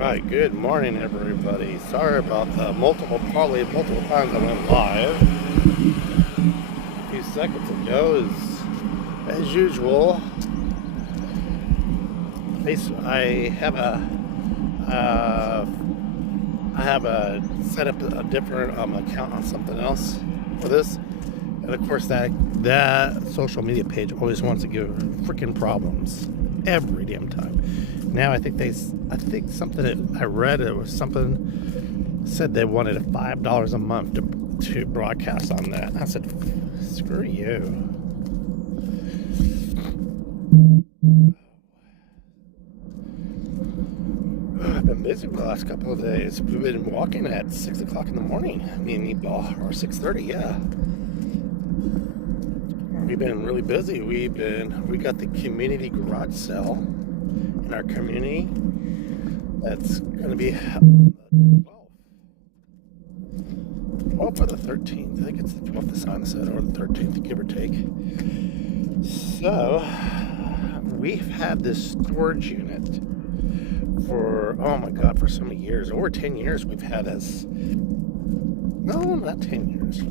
Right, good morning, everybody. Sorry about the probably multiple times I went live a few seconds ago. As usual, I have uh, set up a different account on something else for this, and of course that social media page always wants to give freaking problems every damn time. Now I think something that I read, it was something said they wanted $5 a month to broadcast on that. I said, screw you. I've been busy for the last couple of days. We've been walking at 6 o'clock in the morning. Me and Meatball, or 6:30, yeah. We've been really busy. We got the community garage sale in our community. That's going to be 12 for the 13th. I think it's the 12th, the sign said, or the 13th, give or take. So, we've had this storage unit for, oh my God, for so many years. Over 10 years we've had this. No, not 10 years.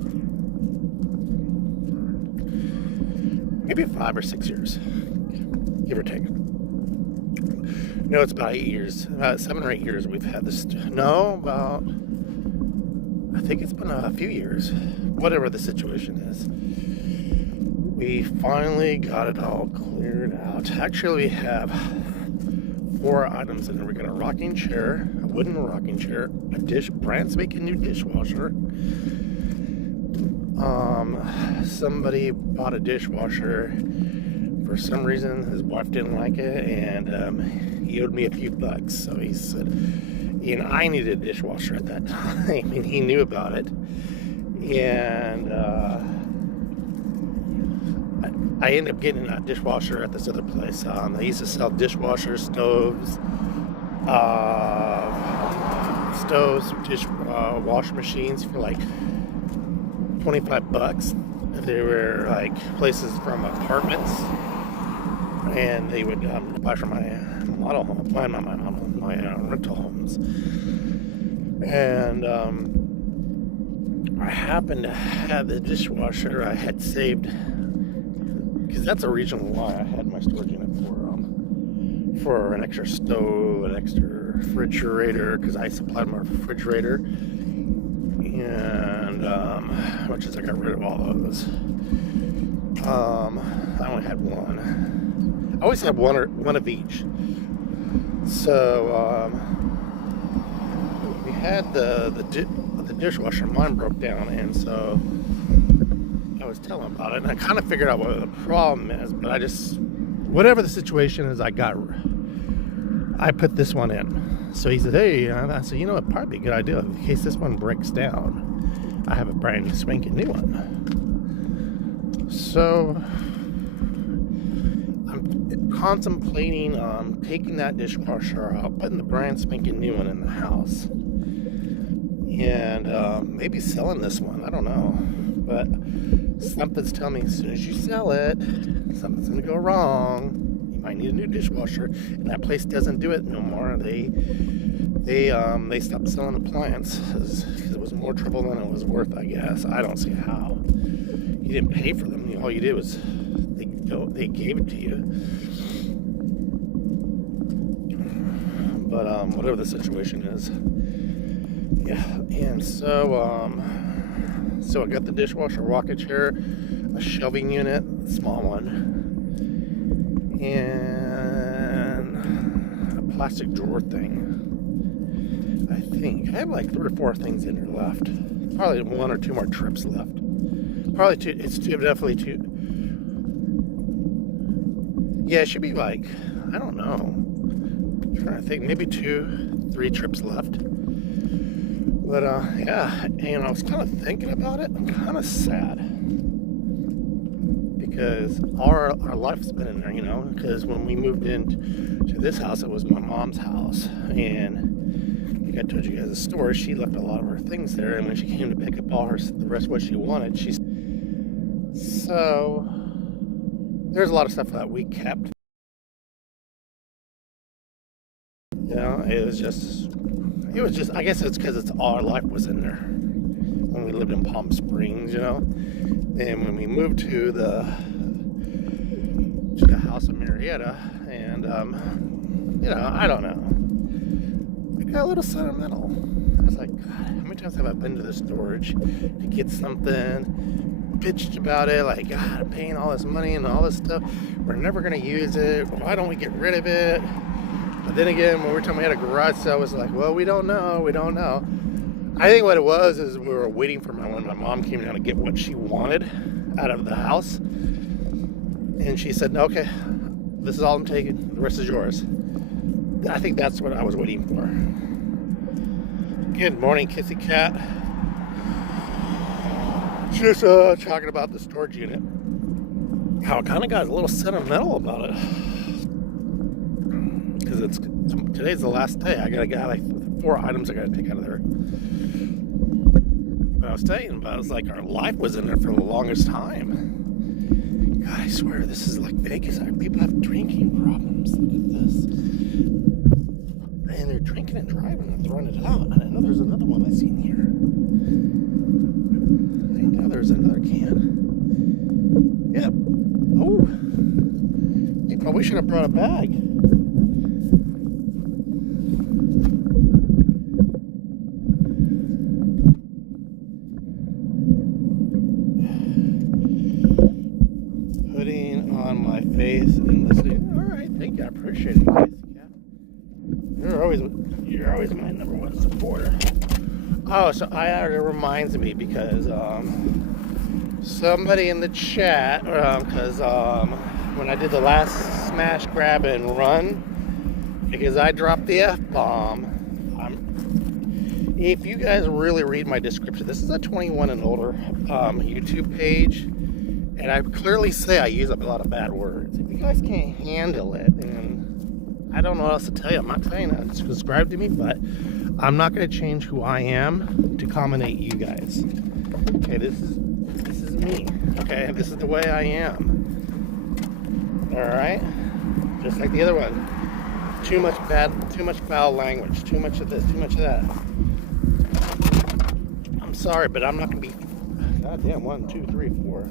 Maybe 5 or 6 years, give or take. No, it's about 8 years. About 7 or 8 years we've had this. I think it's been a few years. Whatever the situation is. We finally got it all cleared out. Actually, we have 4 items in there. We got a rocking chair, a wooden rocking chair, a brand spanking new dishwasher. Somebody bought a dishwasher. For some reason, his wife didn't like it, and he owed me a few bucks. So he said, I needed a dishwasher at that time, and he knew about it. And I ended up getting a dishwasher at this other place. They used to sell dishwashers, washing machines for like 25 bucks. They were like places from apartments, and they would buy from my model home, my rental homes. And I happened to have the dishwasher I had saved, because that's the reason why I had my storage unit for an extra stove, an extra refrigerator, because I supplied my refrigerator, and which is I got rid of all those. I only had one. I always have one of each. So we had the dishwasher. Mine broke down, and so I was telling him about it, and I kind of figured out what the problem is, but whatever the situation is, I put this one in. So he said, hey, I said, it'd probably be a good idea in case this one breaks down. I have a brand new spanking new one. So I'm contemplating taking that dishwasher out, putting the brand spanking new one in the house, and maybe selling this one. I don't know, but something's telling me as soon as you sell it, something's going to go wrong. You might need a new dishwasher, and that place doesn't do it no more. They stopped selling appliances because it was more trouble than it was worth, I guess. I don't see how. You didn't pay for them. All you did was they gave it to you. But whatever the situation is, yeah. And so I got the dishwasher, rocking chair, a shelving unit, small one, and a plastic drawer thing. I think I have like 3 or 4 things in there left. Probably 1 or 2 more trips left. Probably 2. It's definitely 2. Yeah, it should be like, I don't know. I'm trying to think, maybe 2, 3 trips left. But yeah, and I was kind of thinking about it. I'm kind of sad because our life's been in there, because when we moved into this house, it was my mom's house, and I told you guys the story. She left a lot of her things there, and when she came to pick up the rest of what she wanted, so there's a lot of stuff that we kept. You know, it was just, I guess it's because it's all our life was in there when we lived in Palm Springs, you know. And when we moved to the house in Marietta, and, you know, I don't know. I got a little sentimental. I was like, God, how many times have I been to the storage to get something, bitched about it, like, God, I'm paying all this money and all this stuff. We're never going to use it. Why don't we get rid of it? But then again, when we were talking, we had a garage sale, I was like, well, we don't know. I think what it was is we were waiting for when my mom came down to get what she wanted out of the house. And she said, okay, this is all I'm taking. The rest is yours. I think that's what I was waiting for. Good morning, Kissy Cat. Just talking about the storage unit. How I kind of got a little sentimental about it. Because today's the last day. I got like 4 items I got to take out of there. But I was telling you about, it was like our life was in there for the longest time. God, I swear, this is like Vegas. People have drinking problems. Look at this. And they're drinking and driving and throwing it out. And I know there's another one I seen here. I know there's another can. Yep. Oh. You probably should have brought a bag. Putting on my face and listening. All right, thank you. I appreciate it, guys. You're always my number one supporter. Oh, so it reminds me because somebody in the chat, because when I did the last smash, grab, and run, because I dropped the F-bomb. If you guys really read my description, this is a 21 and older YouTube page, and I clearly say I use up a lot of bad words. If you guys can't handle it, then I don't know what else to tell you. I'm not saying that subscribe to me, but I'm not going to change who I am to accommodate you guys. Okay, this is me. Okay, this is the way I am. All right, just like the other one. Too much foul language. Too much of this. Too much of that. I'm sorry, but I'm not going to be. Goddamn, 1, 2, 3, 4.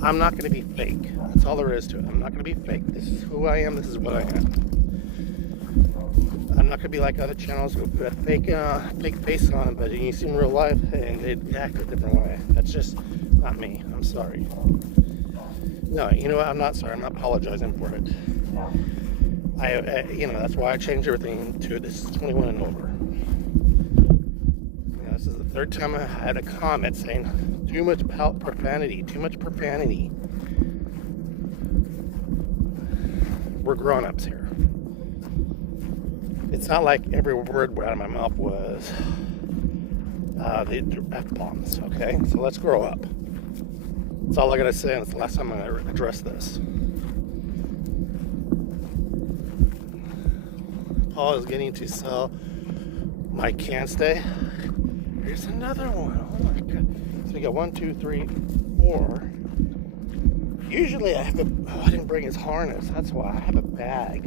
I'm not going to be fake. That's all there is to it. I'm not going to be fake. This is who I am. This is what I am. I'm not going to be like other channels who put fake faces on it, but you see in real life and they act a different way. That's just not me. I'm sorry. No, you know what? I'm not sorry. I'm not apologizing for it. That's why I changed everything to this is 21 and over. This is the 3rd time I had a comment saying too much profanity. We're grown-ups here. It's not like every word out of my mouth was the F-bombs, okay? So let's grow up. That's all I gotta say, and it's the last time I'm gonna address this. Paul is getting to sell my can stay. Here's another one. Oh my God. So we got 1, 2, 3, 4. Usually I have I didn't bring his harness. That's why I have a bag.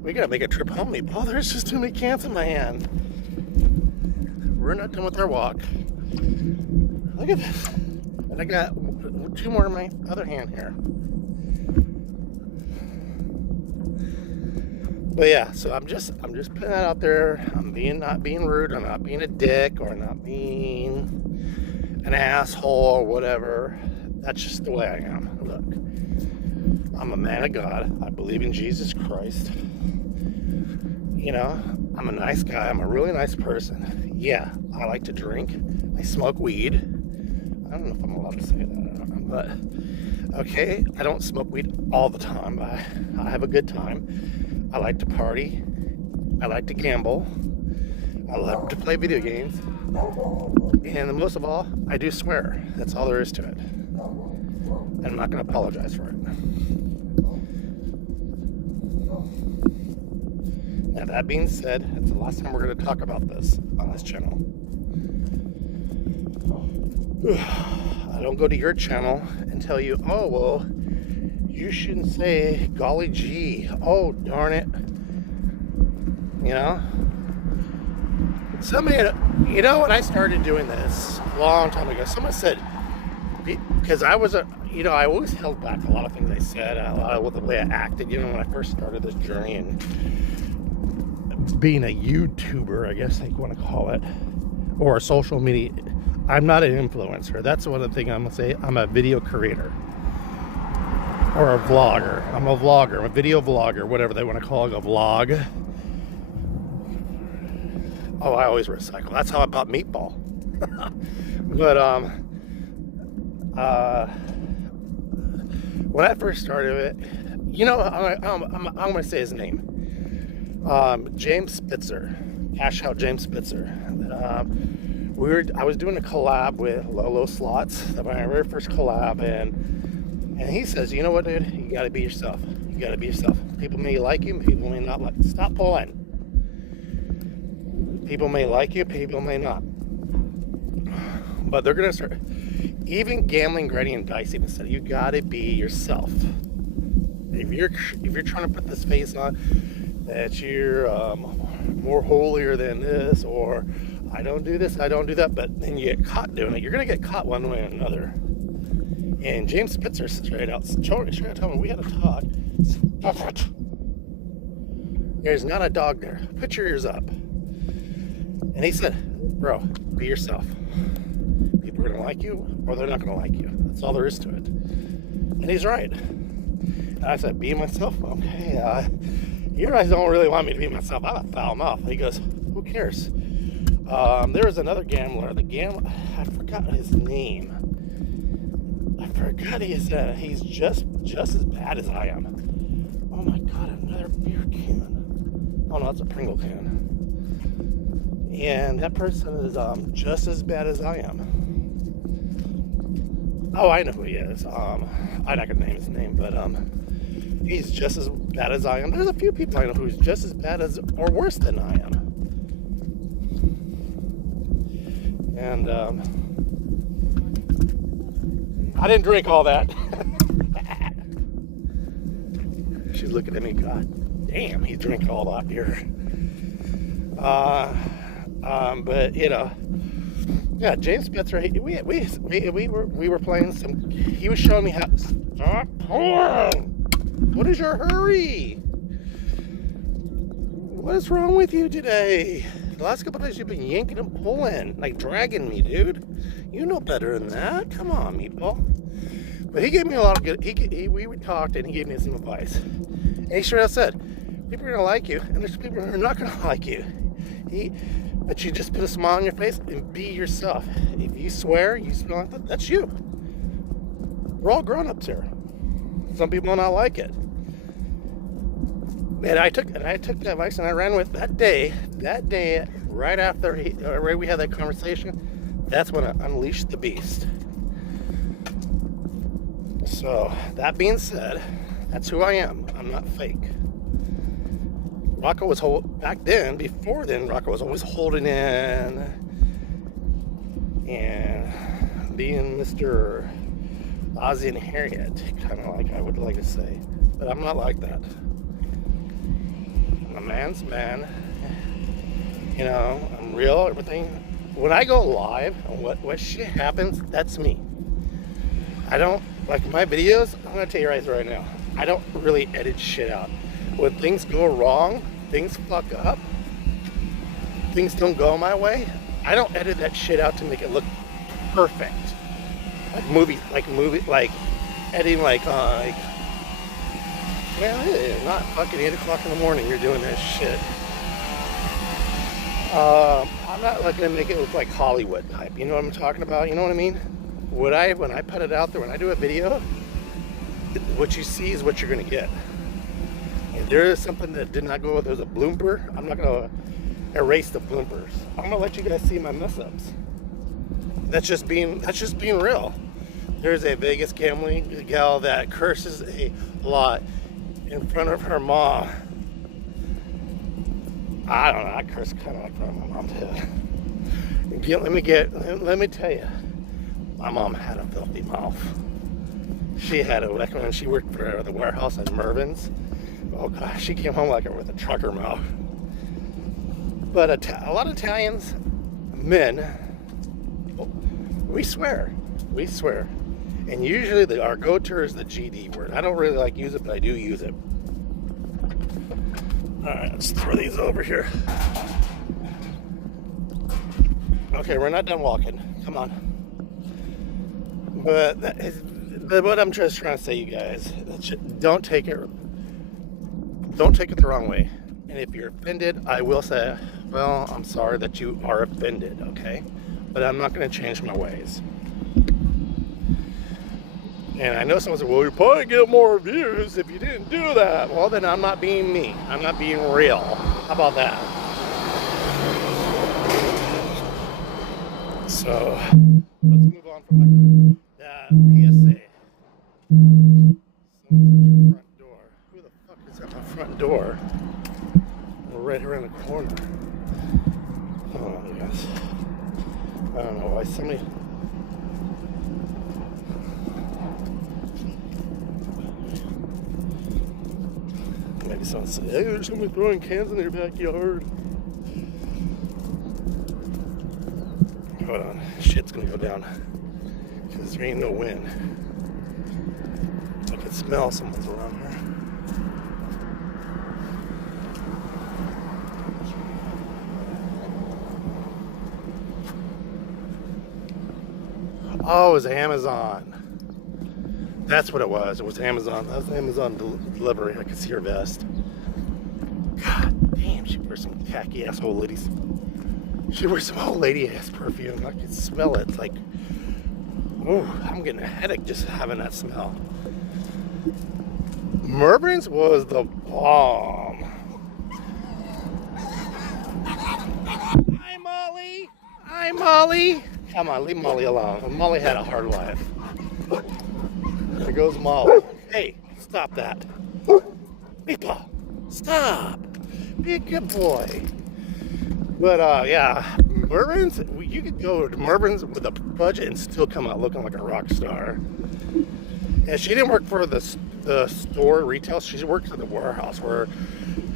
We gotta make a trip home. Paul, there's just too many cans in my hand. We're not done with our walk. Look at this. And I got 2 more in my other hand here. But yeah, so I'm just putting that out there. I'm not being rude, I'm not being a dick, or not being an asshole or whatever. That's just the way I am. Look, I'm a man of God. I believe in Jesus Christ. You know, I'm a nice guy. I'm a really nice person. Yeah, I like to drink. I smoke weed. I don't know if I'm allowed to say that, but okay, I don't smoke weed all the time, but I have a good time. I like to party. I like to gamble. I love to play video games. And most of all, I do swear. That's all there is to it. And I'm not going to apologize for it. Now, that being said, that's the last time we're going to talk about this on this channel. I don't go to your channel and tell you, oh, well, you shouldn't say golly gee. Oh, darn it. You know? Somebody, you know, when I started doing this a long time ago, someone said, because I was you know, I always held back a lot of things I said, a lot of the way I acted, you know, when I first started this journey and being a YouTuber, I guess you want to call it, or a social media. I'm not an influencer. That's one of the things I'm going to say. I'm a video creator or a vlogger. I'm a vlogger, a video vlogger, whatever they want to call it, a vlog. Oh, I always recycle. That's how I bought Meatball. But when I first started it, you know, I'm going to say his name. James Spitzer. Cash Out James Spitzer. I was doing a collab with Lolo Slots, my very first collab, and he says, you know what, dude, you gotta be yourself. You gotta be yourself. People may like you, people may not like you. Stop pulling. People may like you, people may not. But they're gonna start, even gambling, grinding, and dice even said, you gotta be yourself. If you're trying to put this face on that you're more holier than this, or I don't do this, I don't do that, but then you get caught doing it, you're going to get caught one way or another. And James Spitzer straight out told me, we had a talk. Stop it. There's not a dog there. Put your ears up. And he said, bro, be yourself. People are going to like you, or they're not going to like you. That's all there is to it. And he's right. And I said, be myself? Okay, you guys don't really want me to be myself. I have a foul mouth. He goes, who cares? There was another gambler. I forgot his name. He's just as bad as I am. Oh my God, another beer can. Oh no, it's a Pringle can. And that person is just as bad as I am. Oh, I know who he is. I'm not gonna name his name, but he's just as bad as I am. There's a few people I know who's just as bad as or worse than I am. And I didn't drink all that. She's looking at me, God damn, he's drinking all that beer. But you know, yeah, James Spitzer. We were playing some. He was showing me how. Stop pulling. What is your hurry? What is wrong with you today? The last couple of days you've been yanking and pulling, like dragging me, dude. You know better than that. Come on, Meatball. But he gave me a lot of good. We talked and he gave me some advice. And he straight up said, people are gonna like you, and there's people who are not gonna like you. But you just put a smile on your face and be yourself. If you swear, you smell like that, that's you. We're all grown-ups here. Some people will not like it. And I took that advice and I ran with that day, right after we had that conversation. That's when I unleashed the beast. So that being said, that's who I am. I'm not fake. Rocco was back then. Before then, Rocco was always holding in and being Mr. Ozzie and Harriet, kind of like I would like to say, but I'm not like that. I'm a man's man. You know, I'm real. Everything. When I go live, and what shit happens, that's me. I don't like my videos. I'm gonna tell you right now. I don't really edit shit out. When things go wrong, things fuck up, things don't go my way, I don't edit that shit out to make it look perfect. Like editing well, it is not fucking 8 o'clock in the morning you're doing that shit. I'm not like gonna make it look like Hollywood type, you know what I'm talking about, you know what I mean? When I put it out there, when I do a video, what you see is what you're gonna get. If there is something that did not go, there's a blooper, I'm not gonna erase the bloopers. I'm gonna let you guys see my mess ups. That's just being real. There's a Vegas gambling gal that curses a lot in front of her mom. I don't know. I curse kind of like my mom too. Let me tell you, my mom had a filthy mouth. She had it like when she worked for the warehouse at Mervin's. Oh gosh, she came home like her with a trucker mouth. But a lot of Italians, men, we swear, and usually our go-to is the GD word. I don't really like use it, but I do use it. All right, let's throw these over here. Okay, we're not done walking. Come on. But what I'm just trying to say, you guys, don't take it the wrong way. And if you're offended, I will say, well, I'm sorry that you are offended, okay? But I'm not going to change my ways. And I know someone said, well, you probably get more views if you didn't do that. Well, then I'm not being me. I'm not being real. How about that? So, let's move on from that PSA. Someone's at your front door. Who the fuck is at my front door? We're right around the corner. Oh, yes. I don't know why somebody... Maybe someone said, hey, there's somebody throwing cans in their backyard. Hold on, shit's gonna go down. Because there ain't no wind. I can smell someone's around here. Oh, it was Amazon. That's what it was. It was Amazon. That was Amazon delivery. I could see her vest. God damn, she wears some tacky ass old ladies. She wears some old lady ass perfume. I could smell it. It's like, oh, I'm getting a headache just having that smell. Mervin's was the bomb. Hi, Molly. Hi, Molly. Come on, leave Molly alone. Molly had a hard life. There goes Molly. Hey, stop that. Meatball, stop. Be a good boy. But, yeah, Mervin's, you could go to Mervin's with a budget and still come out looking like a rock star. And she didn't work for the store retail. She worked at the warehouse where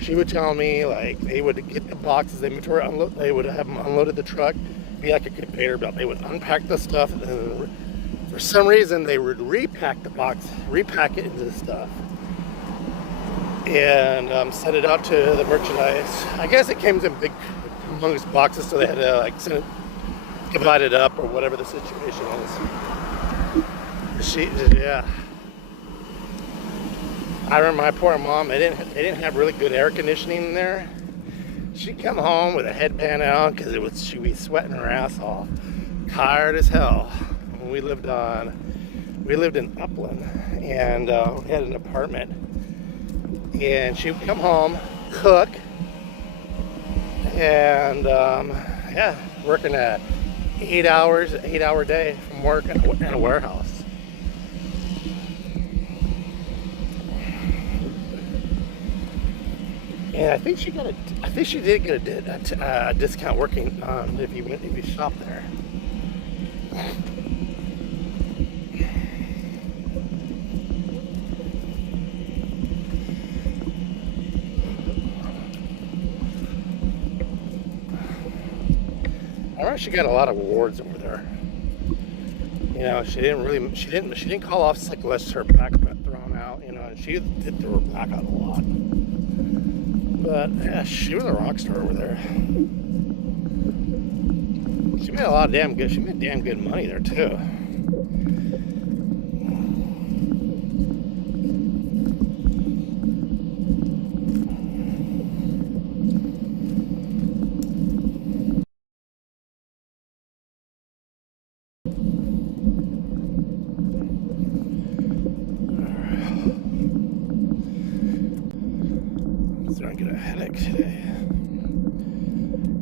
she would tell me, like, they would get the boxes, the inventory, they would have them unloaded the truck, be like a conveyor belt. They would unpack the stuff, and for some reason they would repack the box, repack it into the stuff, and set it out to the merchandise. I guess it came in big, humongous boxes, so they had to like send it, divide it up or whatever the situation was. Yeah. I remember my poor mom. They didn't have really good air conditioning in there. She'd come home with a headband on because she'd be sweating her ass off, tired as hell. We lived in Upland, and we had an apartment, and she would come home, cook, and yeah, working at 8-hour day from work in a warehouse. And I think she did get a discount working if you shop there. I remember she got a lot of awards over there. You know, she didn't call off sick unless her back got thrown out. You know, and she did throw her back out a lot. But yeah, she was a rock star over there. She made damn good money there too. Starting to get a headache today.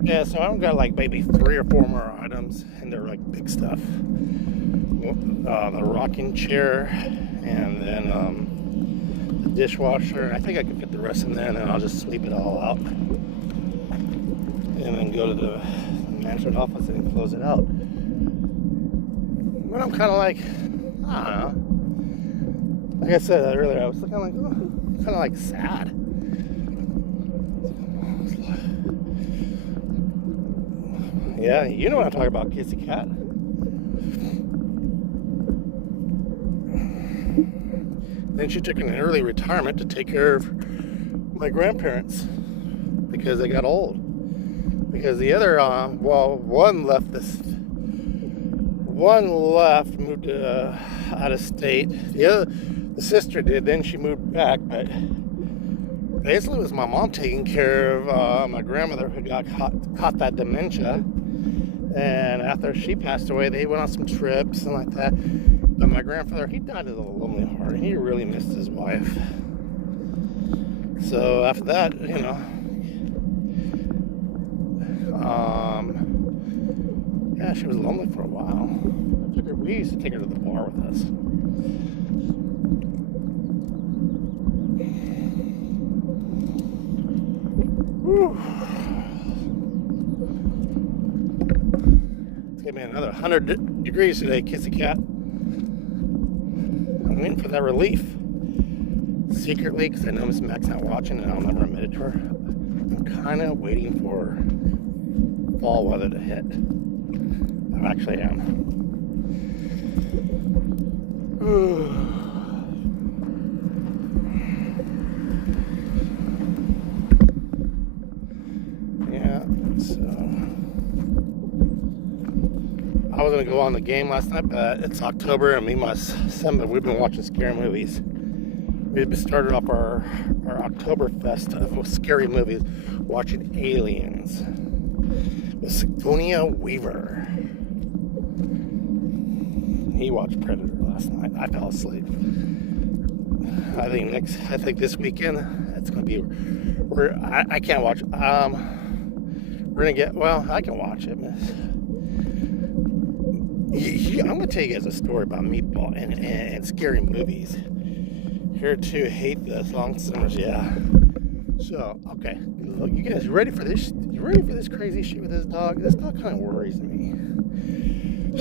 Yeah, so I've got like maybe 3 or 4 more items, and they're like big stuff. The rocking chair, and then the dishwasher. I think I can fit the rest in there, and then I'll just sweep it all out. and then go to the management office and close it out. But I'm kind of like, I don't know. Like I said earlier, I was kind of like sad. Yeah, you know what I'm talking about, Kissy Cat. Then she took an early retirement to take care of my grandparents because they got old. Because the other, one left, moved out of state. The sister did. Then she moved back, but basically it was my mom taking care of my grandmother who got caught that dementia. And after she passed away, they went on some trips and like that. But my grandfather, he died of a lonely heart. He really missed his wife. So after that, yeah, she was lonely for a while. We used to take her to the bar with us. Whew. It's gonna be another 100 degrees today, Kissy Cat. I'm waiting for that relief. Secretly, because I know Miss Mac's not watching and I'll never admit it to her. I'm kind of waiting for fall weather to hit. I actually am. Yeah, so I was gonna go on the game last night, but it's October and me and my son, we've been watching scary movies. We started off our Oktoberfest with scary movies, watching Aliens with Sigourney Weaver. He watched Predator last night. I fell asleep. I think this weekend it's gonna be. I can't watch. We're gonna get. Well, I can watch it. I'm gonna tell you guys a story about Meatball and scary movies. Here to hate the long summers, yeah. So, okay, look, you guys ready for this? You ready for this crazy shit with this dog? This dog kind of worries me.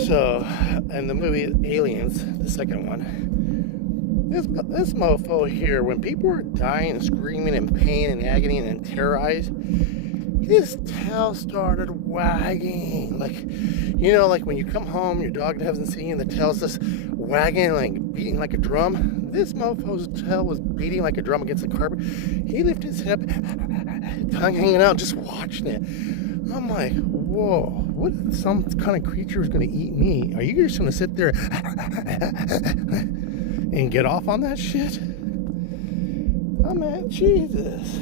So, in the movie Aliens, the second one, this mofo here, when people are dying and screaming in pain and agony and terrorized, his tail started wagging. Like when you come home, your dog hasn't seen you, and the tail's just wagging, like beating like a drum. This mofo's tail was beating like a drum against the carpet. He lifted his head up, tongue hanging out, just watching it. I'm like, whoa, what? Some kind of creature is going to eat me? Are you just going to sit there and get off on that shit? Oh, man, Jesus.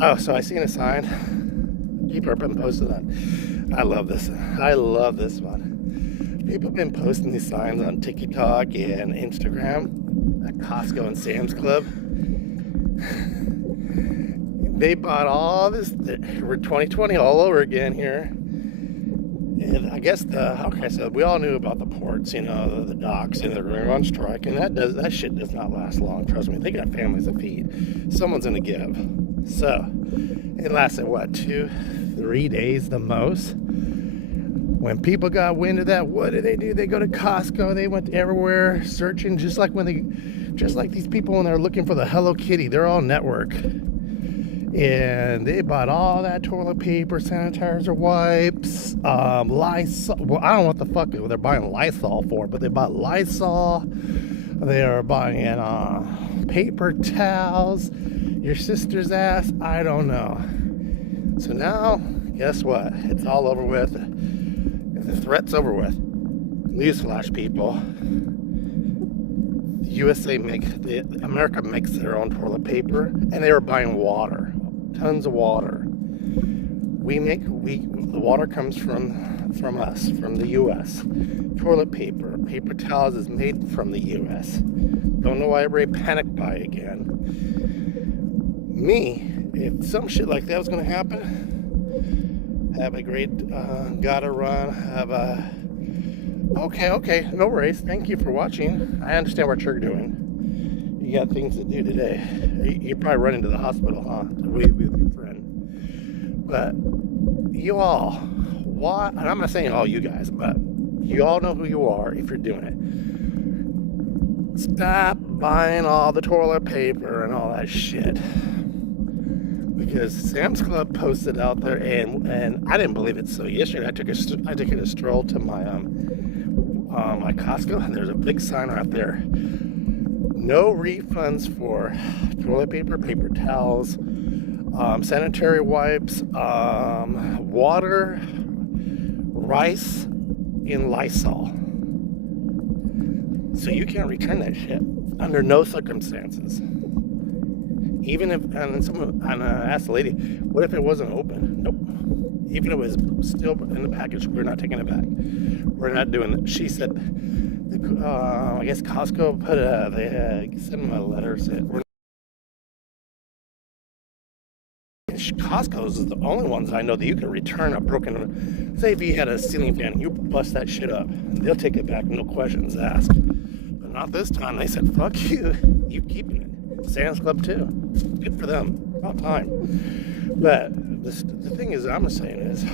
Oh, so I seen a sign. People have been posting that. I love this one. People have been posting these signs on TikTok and Instagram at Costco and Sam's Club. They bought all this for 2020 all over again here. And I guess so we all knew about the ports, the docks, and they're going on strike, and that shit does not last long. Trust me, they got families to feed. Someone's gonna give. So it lasted 2-3 days the most. When people got wind of that, what did they do? They go to Costco. They went everywhere searching, just like these people when they're looking for the Hello Kitty. They're all network, and they bought all that toilet paper, sanitizer wipes, Lysol. Well, I don't know what the fuck they're buying Lysol for, but they bought Lysol. They are buying paper towels. Your sister's ass. I don't know. So now, guess what? It's all over with. The threat's over with. Newsflash, people. America makes their own toilet paper, and they were buying water, tons of water. The water comes from us, from the U.S. Toilet paper, paper towels is made from the U.S. Don't know why everybody panicked buy again. Me, if some shit like that was going to happen, have a great, gotta run, okay, no worries, thank you for watching. I understand what you're doing. You got things to do today. You're probably running to the hospital, huh, to be with your friend. But you all, why? And I'm not saying all you guys, but you all know who you are if you're doing it. Stop buying all the toilet paper and all that shit. Because Sam's Club posted out there, and I didn't believe it. So yesterday I took a stroll to my my Costco, and there's a big sign right there: no refunds for toilet paper, paper towels, sanitary wipes, water, rice, and Lysol. So you can't return that shit under no circumstances. Even if, and I asked the lady, what if it wasn't open? Nope. Even if it was still in the package, we're not taking it back. We're not doing it. She said, I guess Costco they sent them a letter said, Costco's is the only ones I know that you can return a broken, say if you had a ceiling fan and you bust that shit up, they'll take it back, no questions asked. But not this time. They said, fuck you, you keeping it. Sam's Club too. Good for them. About time. But the thing is, I'm saying is,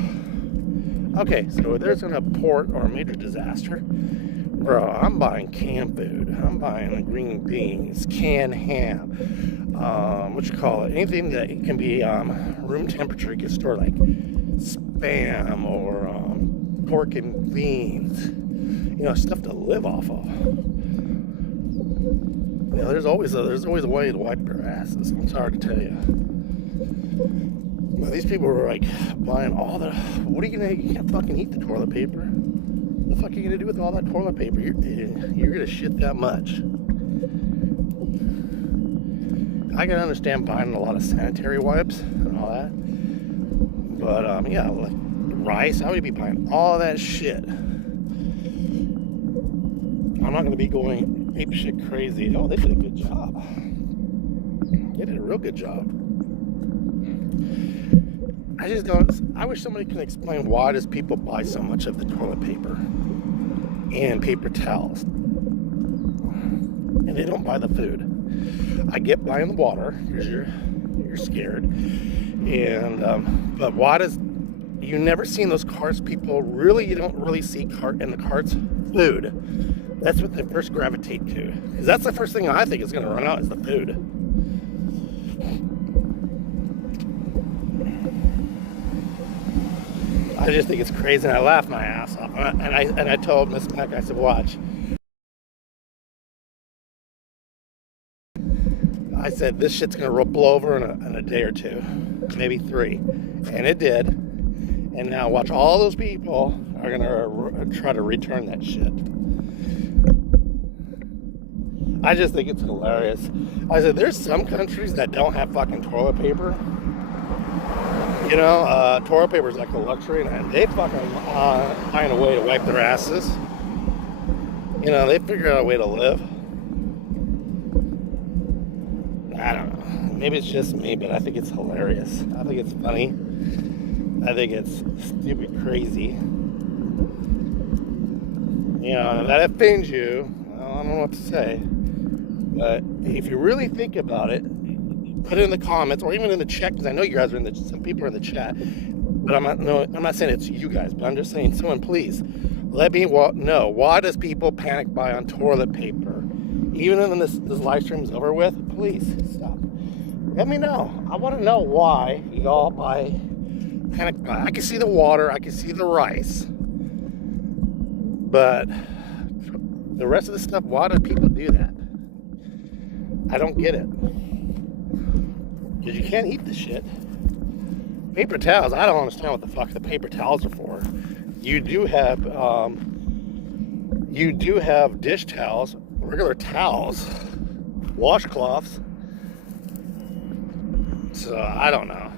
okay, so if there's a port or a major disaster, bro, I'm buying canned food. I'm buying green beans, canned ham, anything that can be room temperature. You can store like Spam or pork and beans, stuff to live off of. There's always a way to wipe their asses. I'm sorry to tell you. But these people were like buying all the. What are you gonna? You can't fucking eat the toilet paper. What the fuck are you gonna do with all that toilet paper? You're gonna shit that much. I can understand buying a lot of sanitary wipes and all that, but like rice, I would be buying all that shit. I'm not gonna be going ape shit crazy. Oh, they did a good job. They did a real good job. I just don't. I wish somebody could explain why does people buy so much of the toilet paper and paper towels, and they don't buy the food. I get buying the water because you're scared, and but why does you never seen those carts? People really, you don't really see in the carts food. That's what they first gravitate to, because that's the first thing I think is going to run out is the food. I just think it's crazy, and I laughed my ass off. And I told Miss Mac, I said, watch. I said, this shit's going to blow over in a day or two, maybe 3. And it did. And now watch, all those people are going to try to return that shit. I just think it's hilarious. I said, there's some countries that don't have fucking toilet paper. Toilet paper is like a luxury, and they fucking find a way to wipe their asses. They figure out a way to live. I don't know. Maybe it's just me, but I think it's hilarious. I think it's funny. I think it's stupid crazy. If that offends you, well, I don't know what to say. But if you really think about it, put it in the comments or even in the chat, because I know you guys are some people are in the chat. But I'm not saying it's you guys, but I'm just saying, someone please let me know, why does people panic buy on toilet paper? Even when this live stream is over with, please stop. Let me know. I want to know why y'all panic buy. I can see the water, I can see the rice, but the rest of the stuff, why do people do that? I don't get it. Because you can't eat the shit. Paper towels, I don't understand what the fuck the paper towels are for. You do have dish towels, regular towels, washcloths. So I don't know.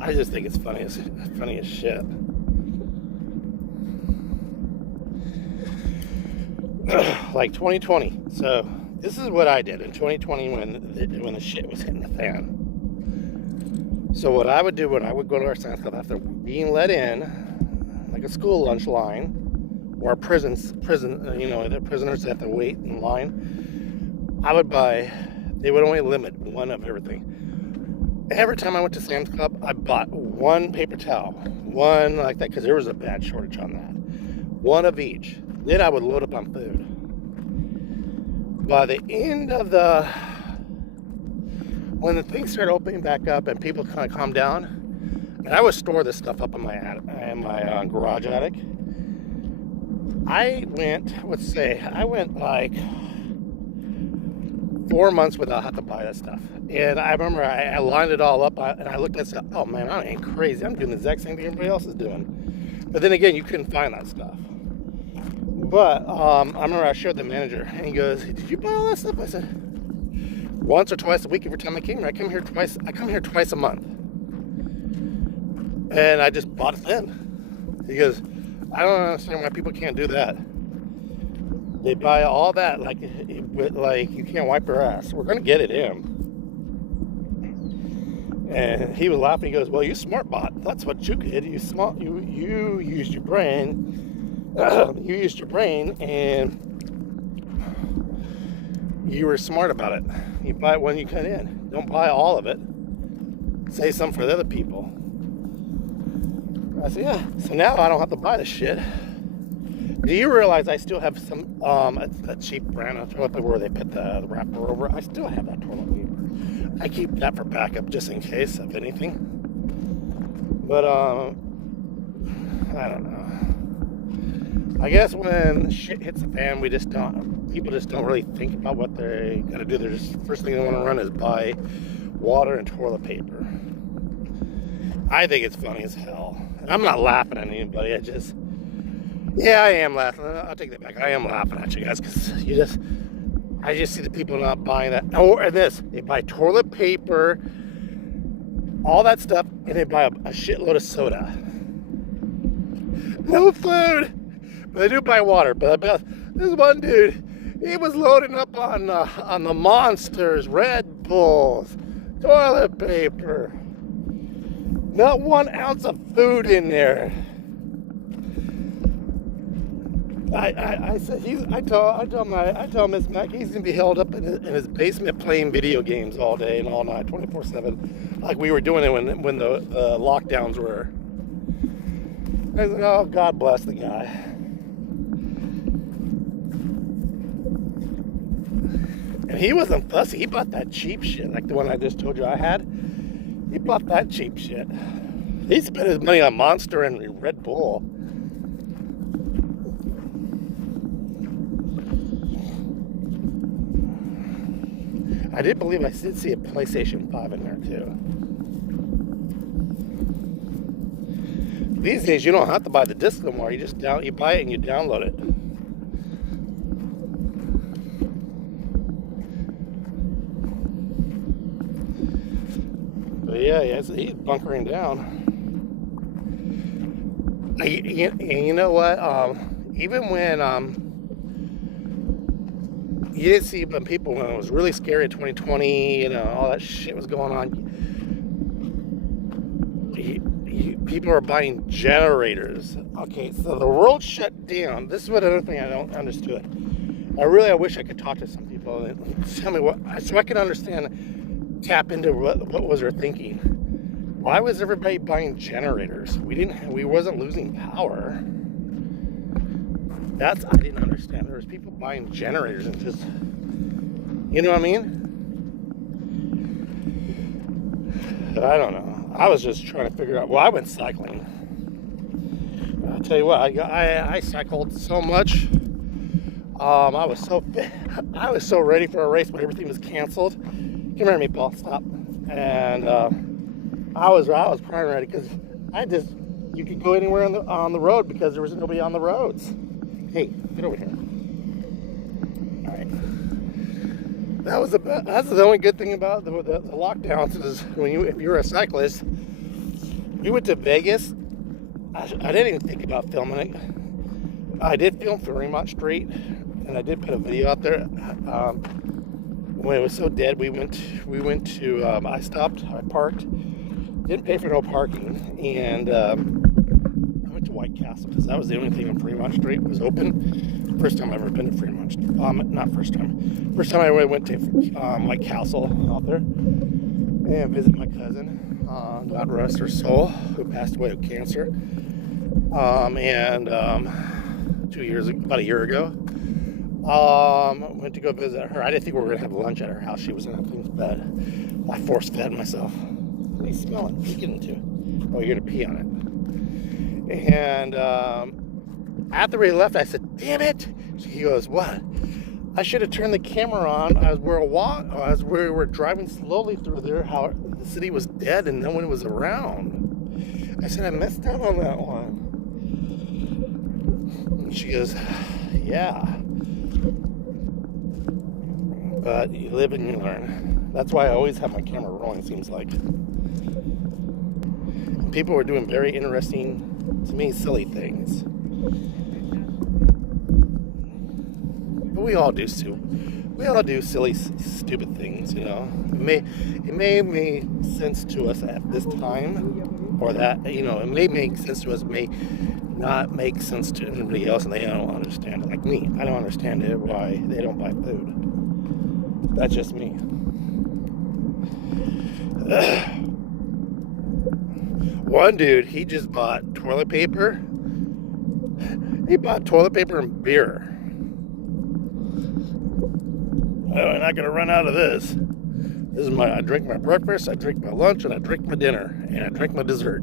I just think it's funny as shit. Like 2020. So this is what I did in 2020 when the shit was hitting the fan. So what I would do when I would go to our science club after being let in, like a school lunch line, or the prisoners have to wait in line, I would buy They would only limit one of everything. Every time I went to Sam's Club, I bought one paper towel, one like that, because there was a bad shortage on that. One of each. Then I would load up on food. By the end of when the things started opening back up and people kind of calmed down, and I would store this stuff up in my garage attic. I went like 4 months without having to buy that stuff. And I remember I lined it all up and I looked at it and said, oh man, I ain't crazy. I'm doing the exact same thing everybody else is doing. But then again, you couldn't find that stuff. But I remember I showed the manager and he goes, did you buy all that stuff? I said, once or twice a week every time I came here. I come here twice a month. And I just bought it then. He goes, I don't understand why people can't do that. They buy all that like you can't wipe your ass. We're gonna get it in. And he was laughing. He goes, well, you smart bot. That's what you did. You used your brain. You used your brain and you were smart about it. You buy it when you come in. Don't buy all of it. Save some for the other people. I said, yeah. So now I don't have to buy the shit. Do you realize I still have some a cheap brand of toilet paper where they put the wrapper over? I still have that toilet paper. I keep that for backup just in case of anything. But I don't know. I guess when shit hits the fan, people just don't really think about what they're gonna do. They're just, first thing they want to run is buy water and toilet paper. I think it's funny as hell. I'm not laughing at anybody. I am laughing. I'll take that back. I am laughing at you guys because I just see the people not buying that. And they buy toilet paper, all that stuff, and they buy a shitload of soda. No food, but they do buy water. But this one dude, he was loading up on the Monsters, Red Bulls, toilet paper. Not 1 ounce of food in there. I told Miss Mac he's gonna be held up in his basement playing video games all day and all night, 24/7, like we were doing it when the lockdowns were. I was like, oh, God bless the guy. And he wasn't fussy. He bought that cheap shit, like the one I just told you I had. He bought that cheap shit. He spent his money on Monster and Red Bull. I did believe I did see a PlayStation 5 in there too. These days you don't have to buy the disc no more. You buy it and you download it. But yeah, he's bunkering down. And you know what? Even when you didn't see when it was really scary in 2020, all that shit was going on. People are buying generators. Okay, so the world shut down. This is another thing I don't understood. I wish I could talk to some people and tell me so I could tap into what was their thinking. Why was everybody buying generators? We wasn't losing power. I didn't understand. There was people buying generators and just, you know what I mean? I don't know. I was just trying to figure out. Well, I went cycling. I'll tell you what. I cycled so much. I was so fit. I was so ready for a race, but everything was canceled. Come here, me, Paul. Stop. And I was prime ready because you could go anywhere on the road because there was nobody on the roads. Hey, get over here. All right. That's the only good thing about the lockdowns is if you're a cyclist. We went to Vegas. I didn't even think about filming it. I did film Fremont Street, and I did put a video out there. When it was so dead, we went to. I stopped. I parked. Didn't pay for no parking, and I went to White Castle because that was the only thing on Fremont Street was open. First time I've ever been to Fremont. Not first time. First time I went to White Castle out there and visit my cousin. God rest her soul, who passed away of cancer. About a year ago. Went to go visit her. I didn't think we were going to have lunch at her house. She was in a queen's bed. I force fed myself. What do you smell it? What are you getting into? Oh, you're going to pee on it. And after we left, I said, damn it. He goes, what? I should have turned the camera on as we were driving slowly through there, how the city was dead and no one was around. I said, I missed out on that one. And she goes, yeah. But you live and you learn. That's why I always have my camera rolling, seems like. And people were doing very interesting, to me, silly things. But we all do silly, stupid things, you know. It may make sense to us at this time, or that, you know, it may make sense to us, may not make sense to anybody else, and they don't understand it. Like me, I don't understand it, why they don't buy food. That's just me. One dude, he just bought toilet paper. He bought toilet paper and beer. Oh, I'm not gonna run out of this. I drink my breakfast, I drink my lunch, and I drink my dinner, and I drink my dessert.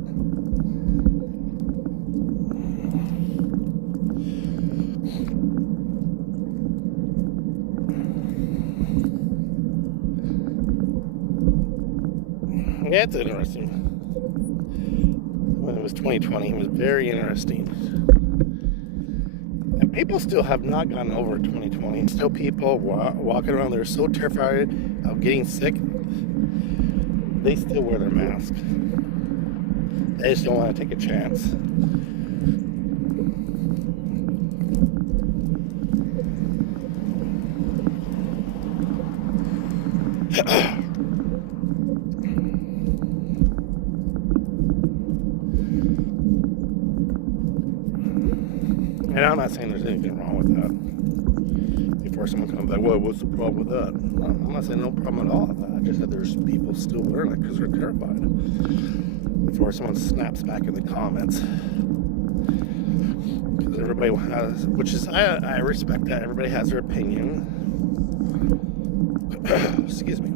Yeah, it's interesting. When it was 2020, it was very interesting. And people still have not gotten over 2020. Still people walking around, they're so terrified of getting sick, they still wear their mask. They just don't want to take a chance. And I'm not saying there's anything wrong with that. Before someone comes back, well, what's the problem with that? I'm not saying no problem at all with that. I just said there's people still wearing it because they're terrified. Before someone snaps back in the comments. Because everybody has, which is, I respect that. Everybody has their opinion. Excuse me.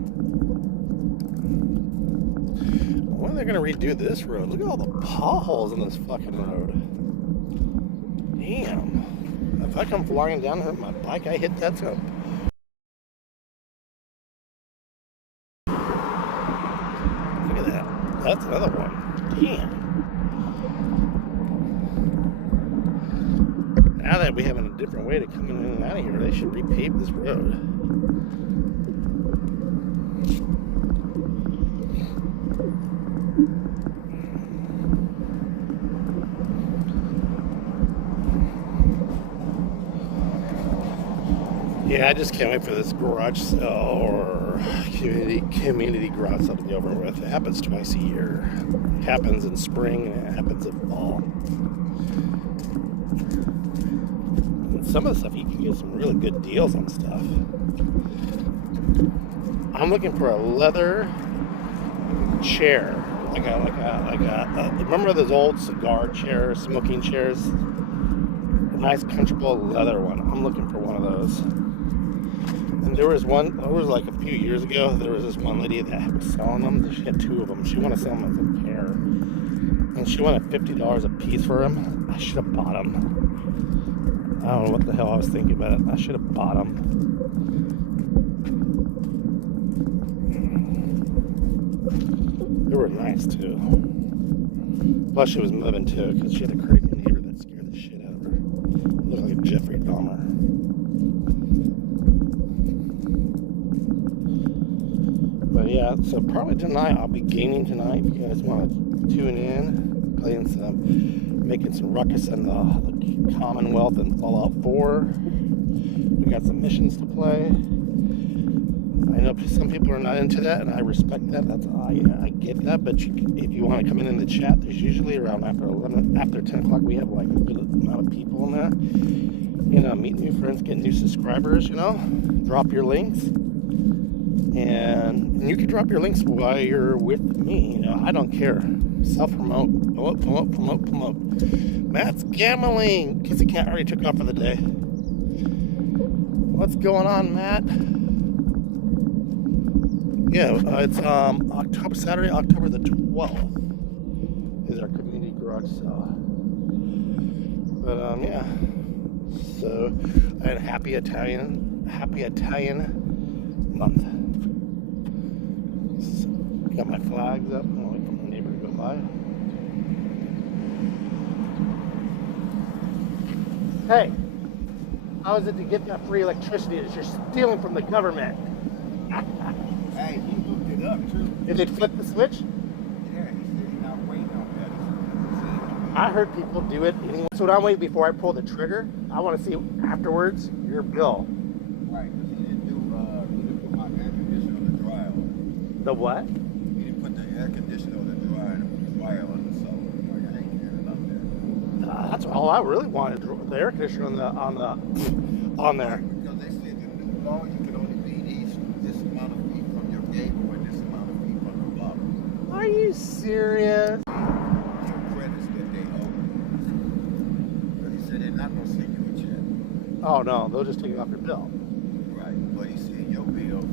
When are they going to redo this road? Look at all the potholes in this fucking road. Damn. If I come flying down here with my bike, I hit that too. Look at that. That's another one. Damn. Now that we have a different way to come in and out of here, they should repave this road. Yeah, I just can't wait for this garage sale or community garage sale to be over with. It happens twice a year. It happens in spring and it happens in fall. And some of the stuff you can get some really good deals on stuff. I'm looking for a leather chair, like a remember those old cigar chairs, smoking chairs? A nice, comfortable leather one. I'm looking for one of those. And there was like a few years ago, there was this one lady that was selling them. She had two of them. She wanted to sell them as a pair. And she wanted $50 a piece for them. I should have bought them. I don't know what the hell I was thinking about it. I should have bought them. They were nice too. Plus she was moving too, because she had a crazy neighbor that scared the shit out of her. Looked like Jeffrey Dahmer. But yeah, so probably tonight I'll be gaming tonight. If you guys want to tune in, making some ruckus in the Commonwealth and Fallout 4. We got some missions to play. I know some people are not into that, and I respect that. I get that. But if you want to come in the chat, there's usually around after 10 o'clock we have like a good amount of people in there. Meet new friends, get new subscribers, drop your links. And you can drop your links while you're with me. I don't care. Self-promote. Promote. Matt's gambling. Kissy Cat already took off for the day. What's going on, Matt? Yeah, it's Saturday, October the 12th is our community garage sale. But yeah. So I had happy Italian month. So, got my flags up. I'm waiting for my neighbor to go by. Hey, how is it to get that free electricity that you're stealing from the government? Hey, he hooked it up too. Did they flip the switch? Yeah, he said he's not waiting on that. I heard people do it anyway. So what I'm waiting before I pull the trigger, I want to see afterwards your bill. Right, because he didn't put my air conditioner on the dryer. The what? He didn't put the air conditioner on the dryer and put the dryer on the solar. Like, I ain't caring about that. That's all I really wanted, the air conditioner on there. Because they said the new law, you can only be this amount of feet from your gable and this amount of feet from the bottom. Are you serious? Your credits that they owe. But he said they're not going to send you a check. Oh no, they'll just take it off your bill. Right, but he said your bill,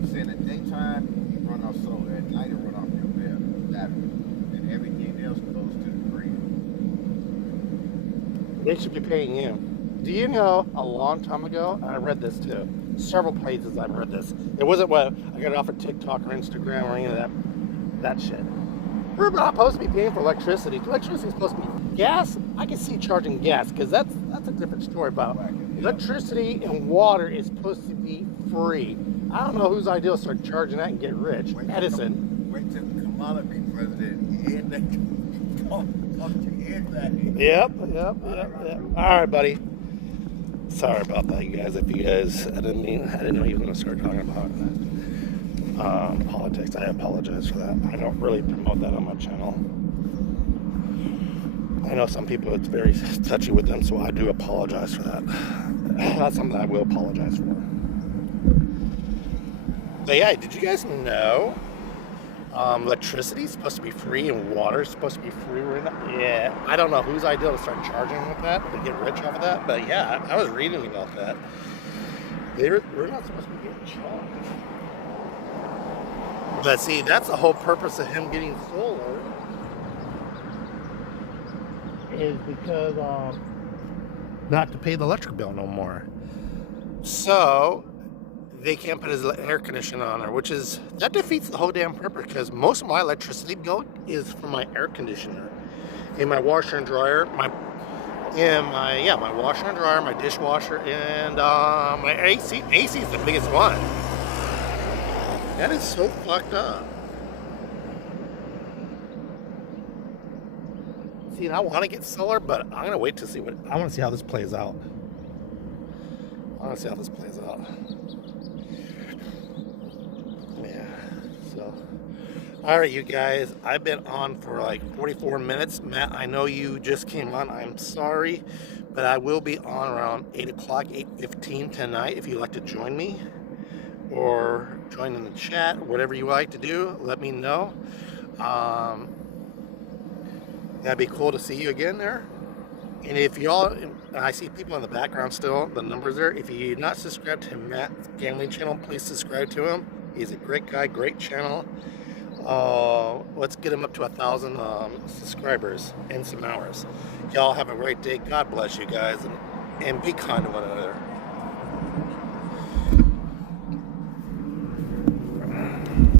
he said at daytime, you run off solar, at night it run off your bill, battery, and everything else goes to the grid. They should be paying you. Do you know, a long time ago, and I read this too, several places I've read this. It wasn't what I got it off of TikTok or Instagram or any of that shit. We're not supposed to be paying for electricity. Electricity is supposed to be gas. I can see charging gas because that's a different story. But electricity and water is supposed to be free. I don't know whose idea to start charging that and get rich. Edison. Wait till Kamala be president. And they talk to everybody. Yep. All right, buddy. Sorry about that, you guys. I didn't know you were going to start talking about politics. I apologize for that. I don't really promote that on my channel. I know some people, it's very touchy with them, so I do apologize for that. That's something I will apologize for. But yeah, did you guys know electricity is supposed to be free and water is supposed to be free right now? Yeah, I don't know whose idea to start charging with that, to get rich off of that, but yeah, I was reading about that. We're not supposed to be getting charged. But see, that's the whole purpose of him getting solar, is because not to pay the electric bill no more. So they can't put his air conditioner on there, that defeats the whole damn purpose, because most of my electricity bill is from my air conditioner, in my washer and dryer, my washer and dryer, my dishwasher, and my AC. AC is the biggest one. That is so fucked up. See, and I want to get solar, but I'm gonna wait to see I want to see how this plays out. Yeah, so. Alright, you guys, I've been on for like 44 minutes. Matt, I know you just came on. I'm sorry, but I will be on around 8 o'clock, 8:15 tonight. If you'd like to join me or join in the chat, whatever you like to do, let me know. That'd be cool to see you again there. And if y'all, I see people in the background still, the numbers there. If you're not subscribed to Matt's gambling channel, please subscribe to him. He's a great guy, great channel. Let's get him up to 1,000 subscribers in some hours. Y'all have a great day. God bless you guys, and be kind to one another.